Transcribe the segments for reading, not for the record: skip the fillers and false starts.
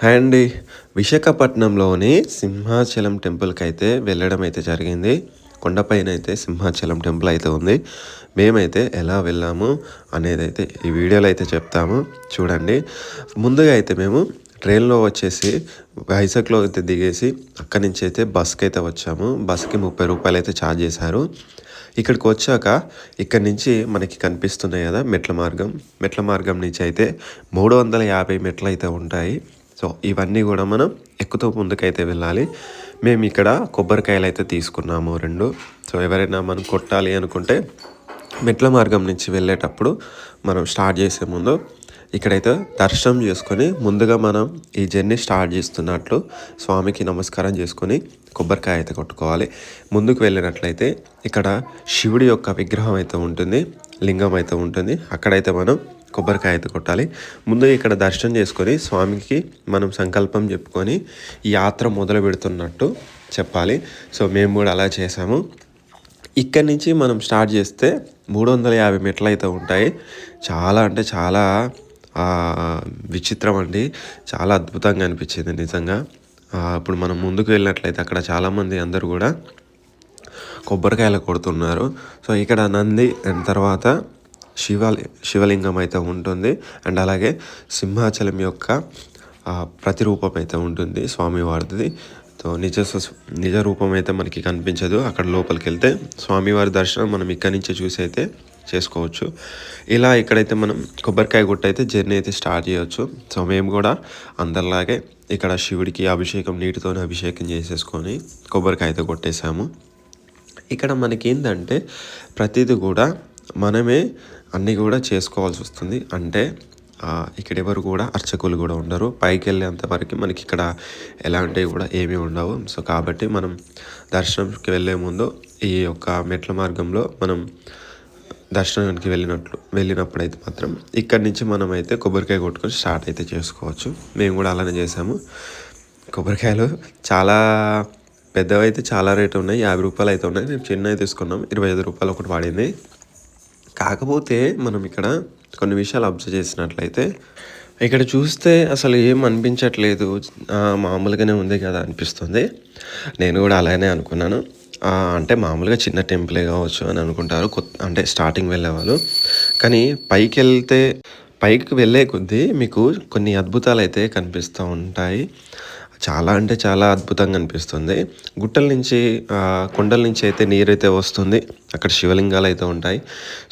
Hi అండి. విశాఖపట్నంలోని సింహాచలం టెంపుల్‌కైతే వెళ్ళడం అయితే జరిగింది. కొండపైనైతే సింహాచలం టెంపుల్ అయితే ఉంది. మేమైతే ఎలా వెళ్ళాము అనేదైతే ఈ వీడియోలో అయితే చెప్తాము చూడండి. ముందుగా అయితే మేము ట్రైన్‌లో వచ్చేసి వైజాగ్‌లో అయితే దిగేసి అక్కడి నుంచి అయితే బస్‌కైతే వచ్చాము. బస్‌కి రూ. 30 అయితే ఛార్జ్ చేశారు. ఇక్కడికి వచ్చాక ఇక్కడి నుంచి మనకి కనిపిస్తున్నాయి కదా మెట్ల మార్గం. మెట్ల మార్గం నుంచి అయితే 350 మెట్లయితే ఉంటాయి. సో, ఇవన్నీ గూడా మనం ఎక్కుతూ ముందుకైతే వెళ్ళాలి. మేమిక్కడ కొబ్బరికాయలైతే తీసుకున్నాము 2. సో, ఎవరైనా మనం కొట్టాలి అనుకుంటే మెట్ల మార్గం నుంచి వెళ్ళేటప్పుడు మనం స్టార్ట్ చేసే ముందు ఇక్కడైతే దర్శనం చేసుకొని ముందుగా మనం ఈ జర్నీ స్టార్ట్ చేస్తున్నట్లు స్వామికి నమస్కారం చేసుకొని కొబ్బరికాయ అయితే కొట్టుకోవాలి. ముందుకు వెళ్ళినట్లయితే ఇక్కడ శివుడి యొక్క విగ్రహం అయితే ఉంటుంది. లింగం అయితే ఉంటుంది. అక్కడైతే మనం కొబ్బరికాయ అయితే కొట్టాలి. ముందు ఇక్కడ దర్శనం చేసుకొని స్వామికి మనం సంకల్పం చెప్పుకొని ఈ యాత్ర మొదలు పెడుతున్నట్టు చెప్పాలి. సో, మేము కూడా అలా చేసాము. ఇక్కడి నుంచి మనం స్టార్ట్ చేస్తే 350 మెట్లు అయితే ఉంటాయి. చాలా అంటే చాలా విచిత్రం అండి. చాలా అద్భుతంగా అనిపించింది నిజంగా. ఇప్పుడు మనం ముందుకు వెళ్ళినట్లయితే అక్కడ చాలామంది అందరూ కూడా కొబ్బరికాయలు కొడుతున్నారు. సో, ఇక్కడ నంది అండ్ తర్వాత శివలింగం అయితే ఉంటుంది. అండ్ అలాగే సింహాచలం యొక్క ప్రతిరూపం అయితే ఉంటుంది స్వామివారిది. సో, నిజ రూపం అయితే మనకి కనిపించదు. అక్కడ లోపలికి వెళ్తే స్వామివారి దర్శనం మనం ఇక్కడి నుంచే చూసి అయితే చేసుకోవచ్చు. ఇలా ఇక్కడైతే మనం కొబ్బరికాయ కొట్టయితే జర్నీ అయితే స్టార్ట్ చేయొచ్చు. సో, మేము కూడా అందరిలాగే ఇక్కడ శివుడికి నీటితోనే అభిషేకం చేసేసుకొని కొబ్బరికాయ అయితే కొట్టేసాము. ఇక్కడ మనకేందంటే ప్రతిదీ కూడా మనమే అన్నీ కూడా చేసుకోవాల్సి వస్తుంది. అంటే ఇక్కడ ఎవరు కూడా అర్చకులు కూడా ఉండరు. పైకి వెళ్ళేంత వరకు మనకి ఇక్కడ ఎలాంటివి కూడా ఏమీ ఉండవు. సో, కాబట్టి మనం దర్శనంకి వెళ్ళే ముందు ఈ యొక్క మెట్ల మార్గంలో మనం దర్శనానికి వెళ్ళినప్పుడైతే మాత్రం ఇక్కడి నుంచి మనం అయితే కొబ్బరికాయ కొట్టుకొని స్టార్ట్ అయితే చేసుకోవచ్చు. మేము కూడా అలానే చేసాము. కొబ్బరికాయలు చాలా పెద్దవైతే చాలా రేటు ఉన్నాయి. రూ. 50 అయితే ఉన్నాయి. మేము చిన్నవి తీసుకున్నాం. రూ. 25 ఒకటి పడింది. కాకపోతే మనం ఇక్కడ కొన్ని విషయాలు అబ్జర్వ్ చేసినట్లయితే ఇక్కడ చూస్తే అసలు ఏం అనిపించట్లేదు. మామూలుగానే ఉంది కదా అనిపిస్తుంది. నేను కూడా అలానే అనుకున్నాను. అంటే మామూలుగా చిన్న టెంపులే కావచ్చు అని అనుకుంటారు అంటే స్టార్టింగ్ వెళ్ళేవాళ్ళు. కానీ పైకి వెళ్ళే కొద్దీ మీకు కొన్ని అద్భుతాలు అయితే కనిపిస్తూ ఉంటాయి. చాలా అంటే చాలా అద్భుతంగా అనిపిస్తుంది. గుట్టల నుంచి కొండల నుంచి అయితే నీరైతే వస్తుంది. అక్కడ శివలింగాలు అయితే ఉంటాయి.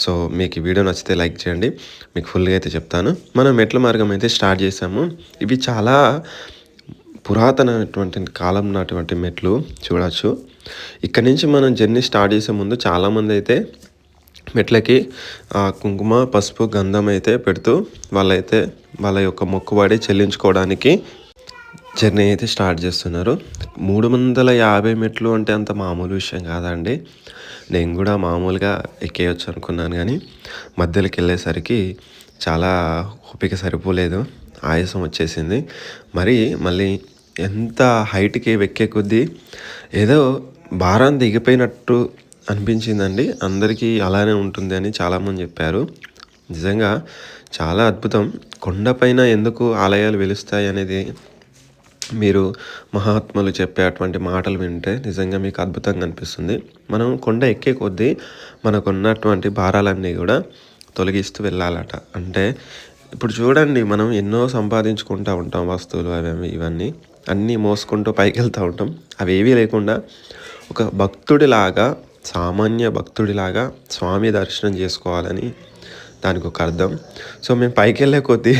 సో, మీకు ఈ వీడియో నచ్చితే లైక్ చేయండి. మీకు ఫుల్గా అయితే చెప్తాను. మనం మెట్ల మార్గం అయితే స్టార్ట్ చేసాము. ఇవి చాలా పురాతనమైనటువంటి కాలం నాటువంటి మెట్లు చూడవచ్చు. ఇక్కడ నుంచి మనం జర్నీ స్టార్ట్ చేసే ముందు చాలామంది అయితే మెట్లకి కుంకుమ, పసుపు, గంధం అయితే పెడుతూ వాళ్ళ యొక్క మొక్కుబడి చెల్లించుకోవడానికి జర్నీ అయితే స్టార్ట్ చేస్తున్నారు. 350 మెట్లు అంటే అంత మామూలు విషయం కాదండి. నేను కూడా మామూలుగా ఎక్కేయచ్చు అనుకున్నాను కానీ మధ్యలోకి వెళ్ళేసరికి చాలా ఓపిక సరిపోలేదు. ఆయాసం వచ్చేసింది. మళ్ళీ ఎంత హైట్కి ఎక్కే కొద్దీ ఏదో భారం దిగిపోయినట్టు అనిపించిందండి. అందరికీ అలానే ఉంటుంది అని చాలామంది చెప్పారు. నిజంగా చాలా అద్భుతం. కొండపైన ఎందుకు ఆలయాలు వెలుస్తాయి అనేది మీరు మహాత్ములు చెప్పే అటువంటి మాటలు వింటే నిజంగా మీకు అద్భుతంగా అనిపిస్తుంది. మనం కొండ ఎక్కే కొద్దీ మనకున్నటువంటి భారాలన్నీ కూడా తొలగిస్తూ వెళ్ళాలట. అంటే ఇప్పుడు చూడండి, మనం ఎన్నో సంపాదించుకుంటూ ఉంటాం, వస్తువులు ఇవన్నీ అన్నీ మోసుకుంటూ పైకి వెళ్తూ ఉంటాం. అవేవీ లేకుండా ఒక భక్తుడిలాగా, సామాన్య భక్తుడిలాగా స్వామి దర్శనం చేసుకోవాలని దానికి ఒక అర్థం. సో, మేము పైకి వెళ్ళే కొద్దీ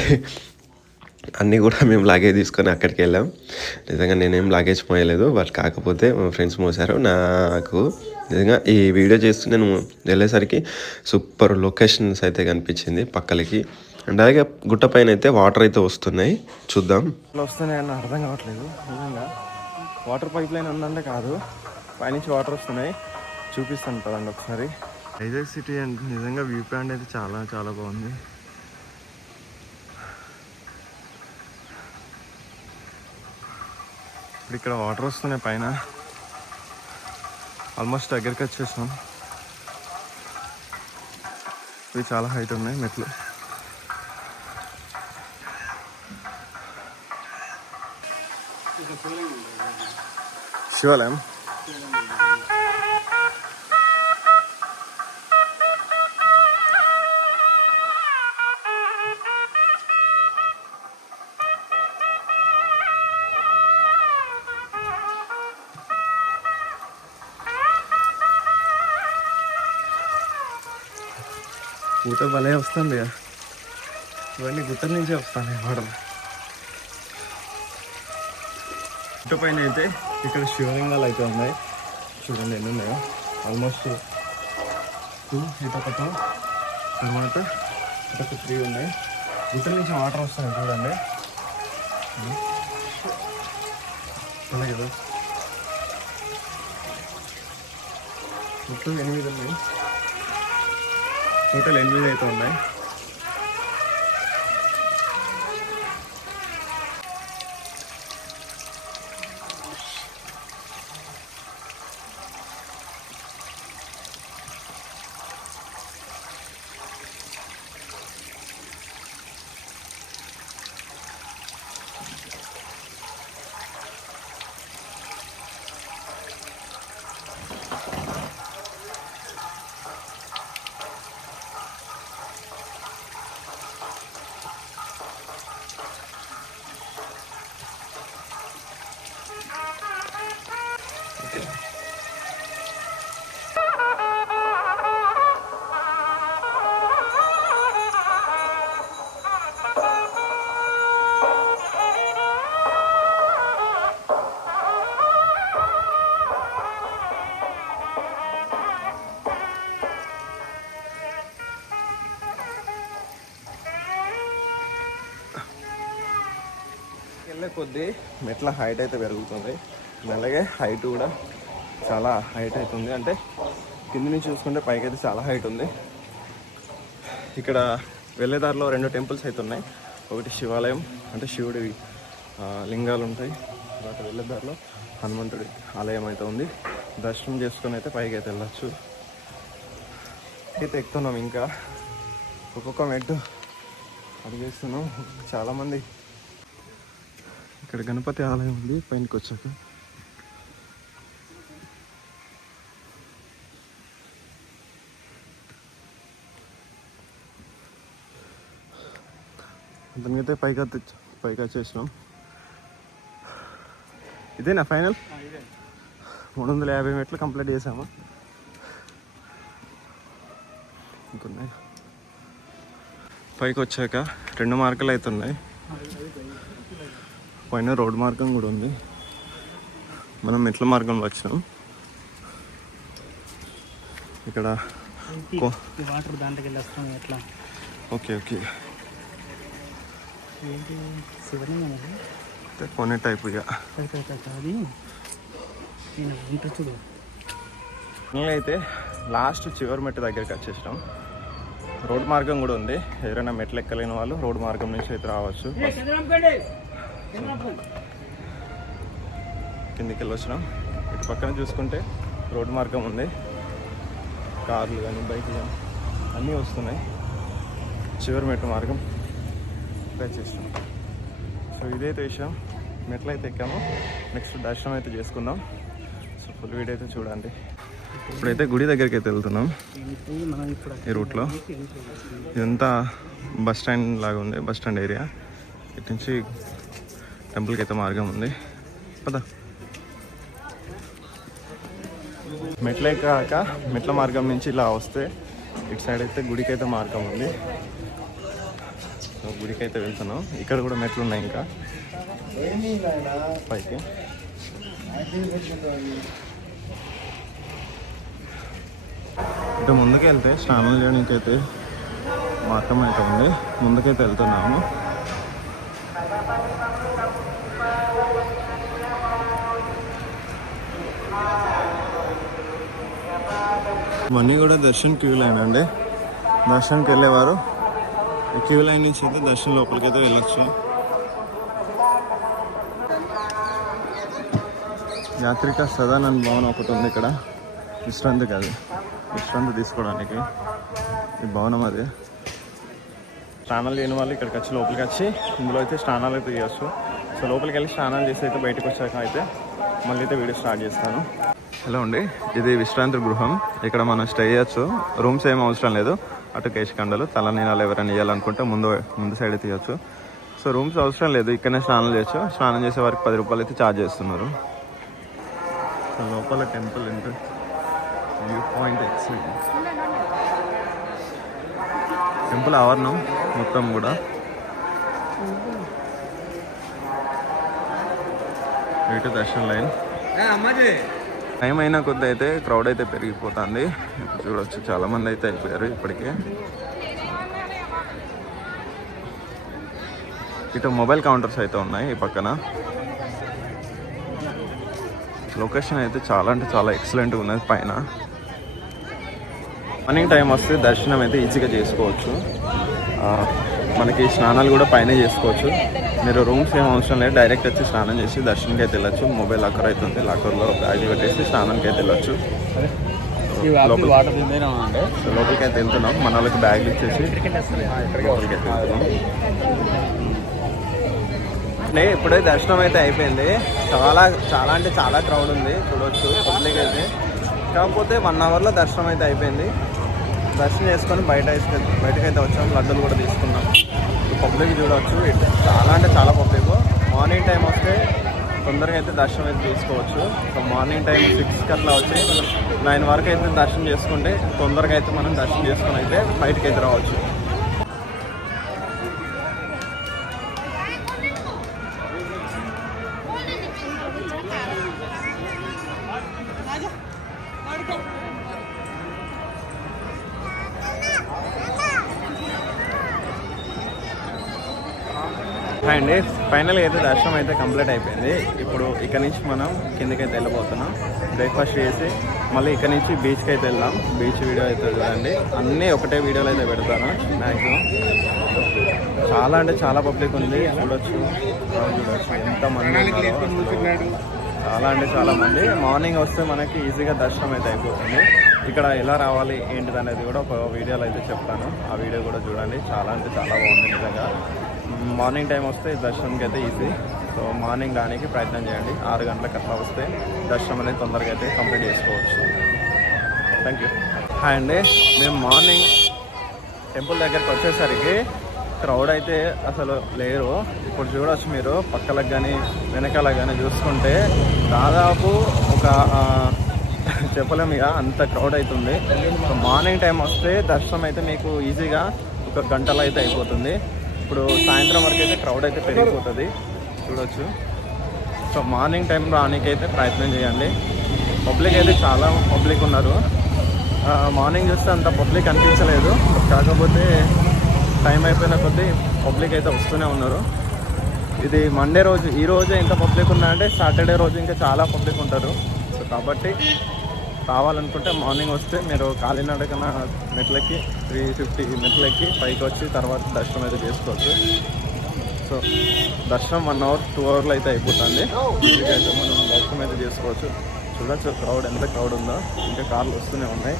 అన్నీ కూడా మేము లగేజ్ తీసుకొని అక్కడికి వెళ్ళాం. నిజంగా నేనేం లగేజ్ మోయలేదు. బట్ కాకపోతే మా ఫ్రెండ్స్ మోసారు. నాకు నిజంగా ఈ వీడియో చేస్తూ నేను వెళ్ళేసరికి సూపర్ లొకేషన్స్ అయితే కనిపించింది పక్కలకి. అండ్ అలాగే గుట్ట పైన అయితే వాటర్ అయితే వస్తున్నాయి. చూద్దాం. వస్తున్నాయి అన్న అర్థం కావట్లేదు. నిజంగా వాటర్ పైప్ లైన్ ఉందంటే కాదు, పైనుంచి వాటర్ వస్తున్నాయి. చూపిస్తాను కదండి ఒకసారి. వైజాగ్ సిటీ అంటే నిజంగా వ్యూ పాయింట్ అయితే చాలా చాలా బాగుంది. ఇప్పుడు ఇక్కడ వాటర్ వస్తున్నాయి పైన. ఆల్మోస్ట్ దగ్గరికి వచ్చేసాం. ఇవి చాలా హైట్ ఉన్నాయి మెట్లు. శివాలయం. ఊట భలే వస్తుంది. ఇవన్నీ గుట్టల నుంచే వస్తాయి వాడలు. గుట్ట పైన అయితే ఇక్కడ శివలింగాలు అయితే ఉన్నాయి. చూడండి ఎన్ని ఉన్నాయో. ఆల్మోస్ట్ 2 ఇటొకటో, తర్వాత ఇటొక 3 ఉన్నాయి. గుట్టల నుంచి వాటర్ వస్తాయి చూడండి. ఉన్నాయి కదా, మొత్తం 8 ఉన్నాయి. టోటల్ 8 అయితే ఉన్నాయి. వెళ్ళే కొద్దీ మెట్ల హైట్ అయితే పెరుగుతుంది. అలాగే హైట్ కూడా చాలా హైట్ అవుతుంది. అంటే కింద నుంచి చూసుకుంటే పైకి అయితే చాలా హైట్ ఉంది. ఇక్కడ వెళ్ళేదారిలో 2 టెంపుల్స్ అయితే ఉన్నాయి. ఒకటి శివాలయం, అంటే శివుడి లింగాలు ఉంటాయి. తర్వాత వెళ్ళేదారిలో హనుమంతుడి ఆలయం అయితే ఉంది. దర్శనం చేసుకొని అయితే పైకి అయితే వెళ్ళచ్చు. అయితే ఎక్కుతున్నాం, ఇంకా ఒక్కొక్క మెట్టు అడిగేస్తున్నాం. చాలామంది ఇక్కడ గణపతి ఆలయం ఉంది పైనకి వచ్చాక. దానికైతే పైకి వచ్చేసినాం. ఇదేనా ఫైనల్? 350 మెట్లు కంప్లీట్ చేసాము. ఇంకున్నాయి. పైకి వచ్చాక 2 మార్గాలు అయితే ఉన్నాయి. పైన రోడ్ మార్గం కూడా ఉంది. మనం మెట్ల మార్గంలో వచ్చినాం. ఇక్కడ వాటర్ దాంట్లోకి వెళ్ళొస్తాం. ఎట్లా? ఓకే ఓకే, ఏంటి శివలింగం కొనే టైప్. ఇక అది చూడు. అయితే లాస్ట్ చివరి మెట్టు దగ్గరికి వచ్చేసినాం. రోడ్ మార్గం కూడా ఉంది. ఎవరైనా మెట్లు ఎక్కలేని వాళ్ళు రోడ్ మార్గం నుంచి అయితే రావచ్చు. కిందికి వెళ్ళి వచ్చినాం. ఇటు పక్కన చూసుకుంటే రోడ్ మార్గం ఉంది. కార్లు కానీ బైక్లు కానీ అన్నీ వస్తున్నాయి. చివరి మెట్టు మార్గం వచ్చేసినాం. సో ఇదైతే విషయం. మెట్లు అయితే ఎక్కాము. నెక్స్ట్ దర్శనం అయితే చేసుకుందాం. సో ఫుల్ వీడియో అయితే చూడండి. ఇప్పుడైతే గుడి దగ్గరికి అయితే వెళ్తున్నాం. ఈ రూట్లో ఇదంతా బస్ స్టాండ్ లాగా ఉంది. Bus stand area. ఇటు నుంచి టెంపుల్కి అయితే మార్గం ఉంది. పద. మెట్లే కాక మెట్ల మార్గం నుంచి ఇలా వస్తే ఇటు సైడ్ అయితే గుడికి అయితే మార్గం ఉంది. సో గుడికి అయితే వెళ్తున్నాం. ఇక్కడ కూడా మెట్లు ఉన్నాయి ఇంకా పైకి. ఇటు ముందుకు వెళ్తే స్నానం చేయడానికి అయితే మార్గం అయితే ఉంది. ముందుకైతే వెళ్తున్నాము. ఇవన్నీ కూడా దర్శన్ క్యూ లైన్ అండి. దర్శన్కి వెళ్ళేవారు ఈ క్యూ లైన్ నుంచి అయితే దర్శనం లోపలికి అయితే వెళ్ళొచ్చు. యాత్రిక సదానంద్ భవన్ ఒకటి ఉంది ఇక్కడ. విశ్రాంతి కాదు, విశ్రాంతి తీసుకోవడానికి ఈ భవనం అది. స్నానాలు చేయని వాళ్ళు ఇక్కడికి వచ్చి లోపలికి వచ్చి ఇందులో అయితే స్నానాలు అయితే చేయొచ్చు. సో లోపలికి వెళ్ళి స్నానాలు చేసి అయితే బయటకు వచ్చాక అయితే మళ్ళీ అయితే వీడియో స్టార్ట్ చేస్తాను. హలో అండి, ఇది విశ్రాంతి గృహం. ఇక్కడ మనం స్టే చేయొచ్చు. రూమ్స్ ఏం అవసరం లేదు. అటు కేశకండలు తలనీనాలు ఎవరైనా ఇవ్వాలనుకుంటే ముందు సైడ్ తీయచ్చు. సో రూమ్స్ అవసరం లేదు, ఇక్కడనే స్నానం చేయొచ్చు. స్నానం చేసే వారికి 10 రూపాయలు అయితే ఛార్జ్ చేస్తున్నారు. సో లోపల temple entrance view point excellent. Temple ఆవరణం మొత్తం కూడా ఇటు దర్శన లైన్. టైం అయినా కొద్ది అయితే క్రౌడ్ అయితే పెరిగిపోతుంది. చూడొచ్చు చాలా మంది అయితే అయిపోయారు ఇప్పటికే. ఇటు మొబైల్ కౌంటర్స్ అయితే ఉన్నాయి ఈ పక్కన. లొకేషన్ అయితే చాలా అంటే చాలా ఎక్సలెంట్గా ఉన్నది. పైన మార్నింగ్ టైం వస్తే దర్శనం అయితే ఈజీగా చేసుకోవచ్చు. మనకి స్నానాలు కూడా పైనే చేసుకోవచ్చు. మీరు రూమ్స్ ఏం అవసరం లేదు, డైరెక్ట్ వచ్చి స్నానం చేసి దర్శనంకి అయితే వెళ్ళచ్చు. మొబైల్ లాకర్ అయితే ఉంది, లాకర్లో బ్యాగ్ పెట్టేసి స్నానానికి అయితే వెళ్ళచ్చు. లోపలికి అయితే వెళ్తున్నాం. మన వాళ్ళకి బ్యాగ్లు ఇచ్చేసి లోపలికి అయితే వెళ్తున్నాం. ఇప్పుడే దర్శనం అయితే అయిపోయింది. చాలా అంటే చాలా క్రౌడ్ ఉంది, చూడవచ్చు పబ్లిక్ అయితే. కాకపోతే 1 అవర్లో దర్శనం అయితే అయిపోయింది. దర్శనం చేసుకొని బయటకైతే వచ్చాం. లడ్డూలు కూడా తీసుకున్నాం. పబ్లిక్ చూడవచ్చు, చాలా అంటే చాలా పబ్లిక్. మార్నింగ్ టైం వస్తే తొందరగా అయితే దర్శనం అయితే తీసుకోవచ్చు. సో మార్నింగ్ టైం 6కి అట్లా వచ్చి 9 వరకు అయితే దర్శనం చేసుకుంటే తొందరగా అయితే మనం దర్శనం చేసుకొని అయితే బయటకి అయితే రావచ్చు. అండి ఫైనల్గా అయితే దర్శనం అయితే కంప్లీట్ అయిపోయింది. ఇప్పుడు ఇక్కడ నుంచి మనం కిందకైతే వెళ్ళిపోతున్నాం. బ్రేక్ఫాస్ట్ చేసి మళ్ళీ ఇక్కడ నుంచి బీచ్కి అయితే వెళ్దాం. బీచ్ వీడియో అయితే చూడండి. అన్నీ ఒకటే వీడియోలో అయితే పెడతాను మ్యాక్సిమం. చాలా అంటే చాలా పబ్లిక్ ఉంది, చూడొచ్చు ఎంతమంది ఉన్నారు. చాలా అంటే చాలా మంది. మార్నింగ్ వస్తే మనకి ఈజీగా దర్శనం అయితే అయిపోతుంది. ఇక్కడ ఎలా రావాలి ఏంటిది అనేది కూడా ఒక వీడియోలో అయితే చెప్తాను. ఆ వీడియో కూడా చూడండి. చాలా అంటే చాలా బాగుంది నిజంగా. మార్నింగ్ టైం వస్తే దర్శనంకి అయితే ఈజీ. సో మార్నింగ్ దానికి ప్రయత్నం చేయండి. 6 గంటలకు అట్లా వస్తే దర్శనం అనేది తొందరగా అయితే కంప్లీట్ చేసుకోవచ్చు. Thank you. హాయ్ అండి, మేము మార్నింగ్ టెంపుల్ దగ్గరికి వచ్చేసరికి క్రౌడ్ అయితే అసలు లేరు. ఇప్పుడు చూడవచ్చు మీరు పక్కలకు కానీ వెనకాలకు కానీ చూసుకుంటే దాదాపు ఒక చెప్పలేము ఇక అంత క్రౌడ్ అవుతుంది. సో మార్నింగ్ టైం వస్తే దర్శనం అయితే మీకు ఈజీగా 1 గంటలో అయితే అయిపోతుంది. ఇప్పుడు సాయంత్రం వరకు అయితే క్రౌడ్ అయితే పెరిగిపోతుంది, చూడవచ్చు. సో మార్నింగ్ టైం రానికైతే ప్రయత్నం చేయండి. పబ్లిక్ అయితే చాలా పబ్లిక్ ఉన్నారు. మార్నింగ్ చూస్తే అంత పబ్లిక్ అనిపించలేదు, కాకపోతే టైం అయిపోయిన కొద్దీ పబ్లిక్ అయితే వస్తూనే ఉన్నారు. ఇది మండే రోజు, ఈ రోజే ఇంత పబ్లిక్ ఉన్నారంటే సాటర్డే రోజు ఇంకా చాలా పబ్లిక్ ఉంటారు. సో కాబట్టి రావాలనుకుంటే మార్నింగ్ వస్తే మీరు కాలినడకన మెట్లకి 350 మెట్లకి పైకి వచ్చి తర్వాత దర్శనం అయితే చేసుకోవచ్చు. సో దర్శనం 1 అవర్ 2 అవర్లో అయితే అయిపోతుంది. ఇందుకైతే మనం దర్శనం అయితే చేసుకోవచ్చు. చూడచ్చు క్రౌడ్ ఎంత క్రౌడ్ ఉందో, ఇంకా కార్లు వస్తూనే ఉన్నాయి.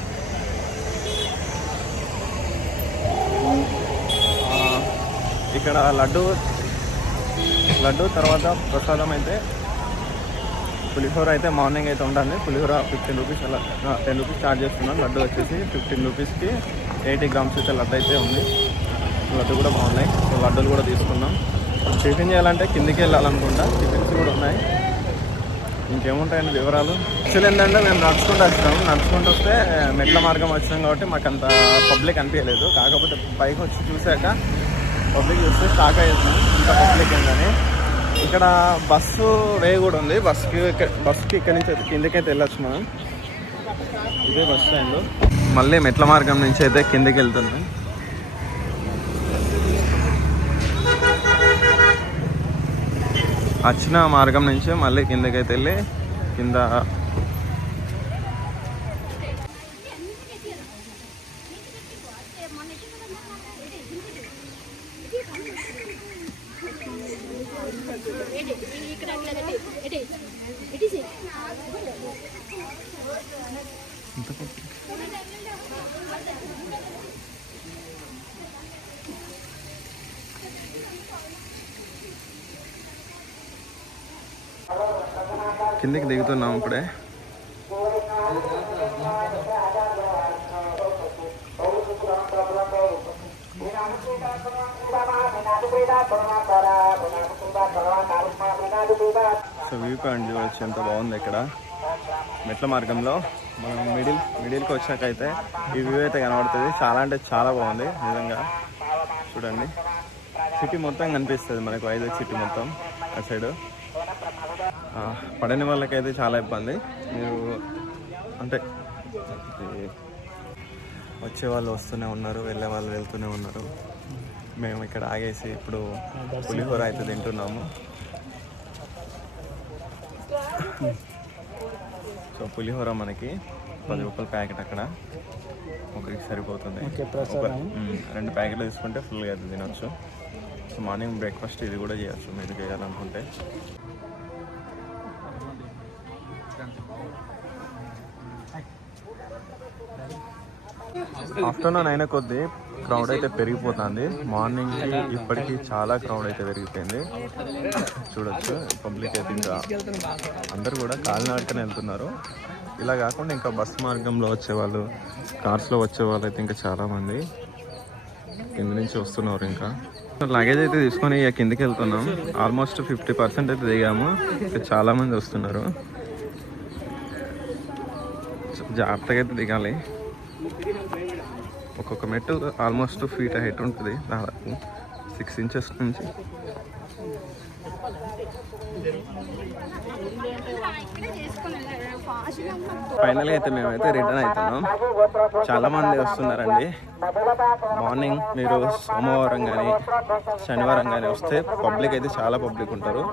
ఇక్కడ లడ్డు తర్వాత ప్రసాదం అయితే పులిహోర అయితే మార్నింగ్ అయితే ఉంటుంది. పులిహోర 15 రూపీస్ అలా 10 రూపీస్ ఛార్జ్ చేస్తున్నాను. లడ్డు వచ్చేసి 15 రూపీస్కి 80 గ్రామ్స్ అయితే లడ్డు అయితే ఉంది. లడ్డు కూడా బాగున్నాయి. సో లడ్డూలు కూడా తీసుకున్నాం. టిఫిన్ చేయాలంటే కిందికి వెళ్ళాలనుకుంటా, టిఫిన్స్ కూడా ఉన్నాయి. ఇంకేముంటాయండి వివరాలు. యాక్చువల్ ఏంటంటే మేము నడుచుకుంటూ వస్తే మెట్ల మార్గం వచ్చినాం కాబట్టి మాకు అంత పబ్లిక్ అనిపించలేదు. కాకపోతే పైకి వచ్చి చూశాక పబ్లిక్ చూస్తే షాక్ అయ్యేస్తున్నాం ఇంత పబ్లిక్ ఏంటని. ఇక్కడ బస్సు వే కూడా ఉంది. బస్కి ఇక్కడి నుంచి కిందకైతే వెళ్ళొచ్చు మనం. ఇదే బస్ స్టాండ్. మళ్ళీ మెట్ల మార్గం నుంచి అయితే కిందకి వెళ్తున్నాం. వచ్చిన మార్గం నుంచి మళ్ళీ కిందకైతే వెళ్ళి కింద కిందికి దిగుతున్నాం ఇప్పుడే. సో వ్యూ పాయింట్ చూడవచ్చు ఎంత బాగుంది ఇక్కడ. మెట్ల మార్గంలో మనం మిడిల్కి వచ్చాక అయితే ఈ వ్యూ అయితే కనబడుతుంది. చాలా అంటే చాలా బాగుంది నిజంగా. చూడండి సిటీ మొత్తం కనిపిస్తుంది మనకు, వైజాగ్ సిటీ మొత్తం ఆ సైడు. పడని వాళ్ళకైతే చాలా ఇబ్బంది. మీరు అంటే వచ్చే వాళ్ళు వస్తూనే ఉన్నారు, వెళ్ళే వాళ్ళు వెళ్తూనే ఉన్నారు. మేము ఇక్కడ ఆగేసి ఇప్పుడు పులిహోర అయితే తింటున్నాము. సో పులిహోర మనకి 10 రూపాయల ప్యాకెట్, అక్కడ ఒకరికి సరిపోతుంది. 2 ప్యాకెట్లు తీసుకుంటే ఫుల్గా అయితే తినొచ్చు. సో మార్నింగ్ బ్రేక్ఫాస్ట్ ఇది కూడా చేయొచ్చు మీరు చేయాలనుకుంటే. ఆఫ్టర్నూన్ అయిన కొద్దీ క్రౌడ్ అయితే పెరిగిపోతుంది. మార్నింగ్ ఇప్పటికీ చాలా క్రౌడ్ అయితే పెరిగిపోయింది. చూడొచ్చు పబ్లిక్ అయితే ఇంకా అందరూ కూడా కాలినడకనే వెళ్తున్నారు. ఇలా కాకుండా ఇంకా బస్ మార్గంలో వచ్చేవాళ్ళు, కార్స్లో వచ్చేవాళ్ళు అయితే ఇంకా చాలామంది కింద నుంచి వస్తున్నారు. ఇంకా లగేజ్ అయితే తీసుకొని ఇక కిందికి వెళ్తున్నాం. ఆల్మోస్ట్ 50% అయితే దిగాము. ఇంకా చాలామంది వస్తున్నారు. జాగ్రత్తగా అయితే దిగాలి. ఒక్కొక్క మెట్టు ఆల్మోస్ట్ ఫీట్ హైట్ ఉంటుంది, దాదాపు 6 ఇంచెస్ నుంచి. ఫైనల్గా అయితే మేమైతే రిటర్న్ అవుతున్నాం. చాలామంది వస్తున్నారండి. మార్నింగ్ మీరు సోమవారం కానీ శనివారం కానీ వస్తే పబ్లిక్ అయితే చాలా పబ్లిక్ ఉంటారు.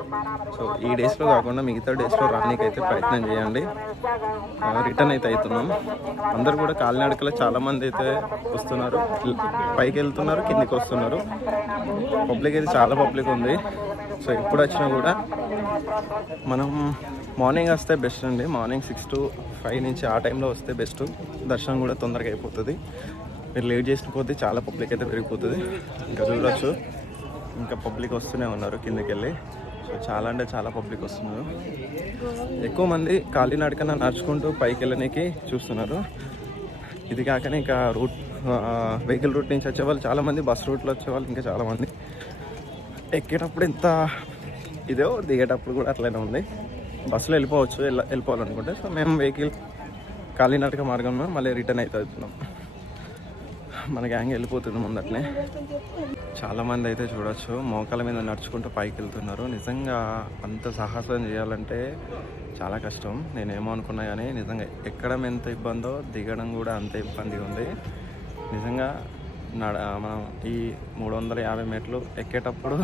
సో ఈ డేస్లో కాకుండా మిగతా డేస్లో రానికైతే ప్రయత్నం చేయండి. రిటర్న్ అయితే అవుతున్నాం. అందరు కూడా కాలినడకలో చాలామంది అయితే వస్తున్నారు. పైకి వెళ్తున్నారు, కిందికి వస్తున్నారు. పబ్లిక్ అయితే చాలా పబ్లిక్ ఉంది. సో ఎప్పుడు వచ్చినా కూడా మనం మార్నింగ్ వస్తే బెస్ట్ అండి. మార్నింగ్ 6 to 5 నుంచి ఆ టైంలో వస్తే బెస్ట్. దర్శనం కూడా తొందరగా అయిపోతుంది. మీరు లేట్ చేసిన కొద్దీ చాలా పబ్లిక్ అయితే పెరిగిపోతుంది. ఇంకా చూడవచ్చు ఇంకా పబ్లిక్ వస్తూనే ఉన్నారు కిందకి వెళ్ళి. సో చాలా అంటే చాలా పబ్లిక్ వస్తున్నారు. ఎక్కువ మంది కాలినడకన నడుచుకుంటూ పైకి వెళ్ళడానికి చూస్తున్నారు. ఇది కాకనే ఇంకా రూట్ వెహికల్ రూట్ నుంచి వచ్చేవాళ్ళు చాలామంది, బస్ రూట్లో వచ్చేవాళ్ళు ఇంకా చాలామంది. ఎక్కేటప్పుడు ఎంత ఇదో, దిగేటప్పుడు కూడా అట్లనే ఉంది. బస్సులో వెళ్ళిపోవాలనుకుంటే. సో మేము వెహికల్ కాలినడక మార్గంలో మళ్ళీ రిటర్న్ అయితే అవుతున్నాం. మన గ్యాంగ్ వెళ్ళిపోతుంది ముందట్నే. చాలామంది అయితే చూడొచ్చు మోకాల మీద నడుచుకుంటూ పైకి వెళ్తున్నారు. నిజంగా అంత సాహసం చేయాలంటే చాలా కష్టం. నేనేమో అనుకున్నా కానీ నిజంగా ఎక్కడం ఎంత ఇబ్బందో దిగడం కూడా అంత ఇబ్బందిగా ఉంది. నిజంగా మనం ఈ 350 మెట్లు ఎక్కేటప్పుడు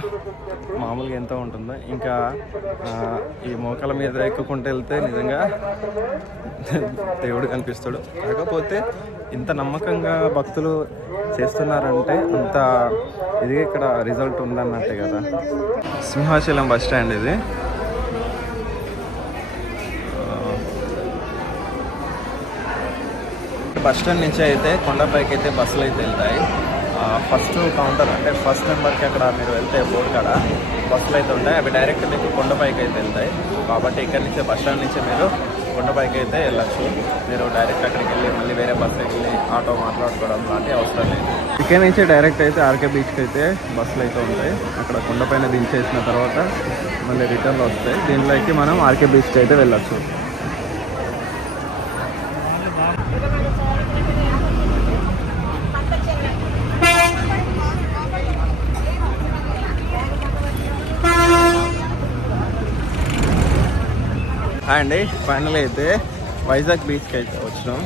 మామూలుగా ఎంత ఉంటుందో, ఇంకా ఈ మోకాల మీద ఎక్కుకుంటూ వెళ్తే నిజంగా దేవుడు కనిపిస్తాడు. కాకపోతే ఇంత నమ్మకంగా భక్తులు చేస్తున్నారంటే అంత ఇది ఇక్కడ రిజల్ట్ ఉందన్నట్టే కదా. సింహాచలం బస్ స్టాండ్ ఇది. బస్ స్టాండ్ నుంచి అయితే కొండపైకి అయితే బస్సులు అయితే వెళ్తాయి. ఫస్ట్ కౌంటర్ అంటే ఫస్ట్ నెంబర్కి అక్కడ మీరు వెళ్తే బోర్డు కాడ బస్సులు అయితే ఉంటాయి. అవి డైరెక్ట్ మీకు కొండపైకి అయితే వెళ్తాయి. కాబట్టి ఇక్కడ నుంచి బస్ స్టాండ్ నుంచి మీరు కొండపైకి అయితే వెళ్ళచ్చు. మీరు డైరెక్ట్ అక్కడికి వెళ్ళి మళ్ళీ వేరే బస్సు వెళ్ళి ఆటో మాట్లాడుకోవడం లాంటి అవసరం లేదు. ఇక్కడ నుంచి డైరెక్ట్ అయితే ఆర్కే బీచ్కి అయితే బస్సులు అయితే ఉంటాయి. అక్కడ కొండపైన దించేసిన తర్వాత మళ్ళీ రిటర్న్లో వస్తాయి. దీంట్లోకి మనం ఆర్కే బీచ్కి అయితే వెళ్ళచ్చు. అండి ఫైనల్ అయితే వైజాగ్ బీచ్కి అయితే వచ్చినాం.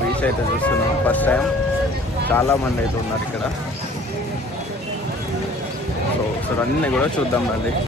బీచ్ అయితే చూస్తున్నాం ఫస్ట్ టైం. చాలామంది అయితే ఉన్నారు ఇక్కడ. సో అన్నీ కూడా చూద్దాం రండి.